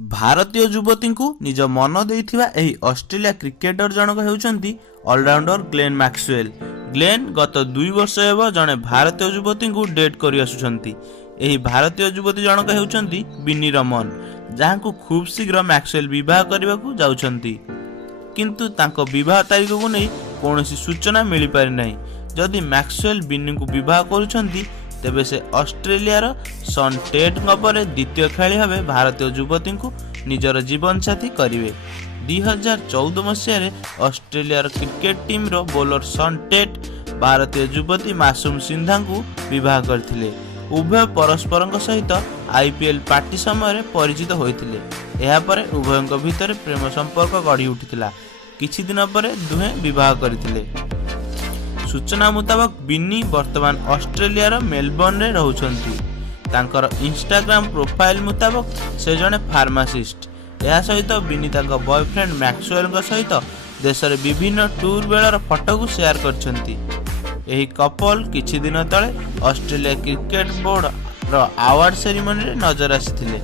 भारतीय युवती को निज मन देइथिबा एही ऑस्ट्रेलिया क्रिकेटर जनक हेउचंती ऑलराउंडर ग्लेन मैक्सवेल। ग्लेन गत 2 वर्ष हेब जणे भारतीय युवती को डेट करि आसुचंती। एही भारतीय युवती जनक हेउचंती बिनी रमन, जहां को खूब शीघ्र मैक्सवेल विवाह करबाकू जाउचंती। किंतु तांको विवाह तारीख को नहीं कोनोसी सूचना मिली पारि नाही। जदि मैक्सवेल बिनी को विवाह करूचंती तेबे से ऑस्ट्रेलिया सन टेट पर द्वितीय खेली भाव भारतीय युवती को निजर जीवन साथी करेंगे। 2014 मसीह ऑस्ट्रेलिया क्रिकेट टीम रो बोलर सन टेट भारतीय युवती मासूम सिंधा को विवाह करथिले। उभय परस्पर सहित आईपीएल पार्टी समय परिचित होइथिले। एहा परे उभयଙ୍କ भितर प्रेम संपर्क गढ़ी उठिथिला। किछि दिन पर दुहे विवाह करथिले। सूचना मुताबक बिनी वर्तमान ऑस्ट्रेलिया मेलबर्न रे रहउछंती। तांकर इंस्टाग्राम प्रोफाइल मुताबक से जने फार्मासिस्ट। यह सहित बिनी तांका बॉयफ्रेंड मैक्सवेल सहित देश रे विभिन्न टूर बेलर फोटो को शेयर करछंती। एही कपल किछि दिन तळे ऑस्ट्रेलिया क्रिकेट बोर्ड रो अवार्ड सेरेमनी रे नजर आसिथिले।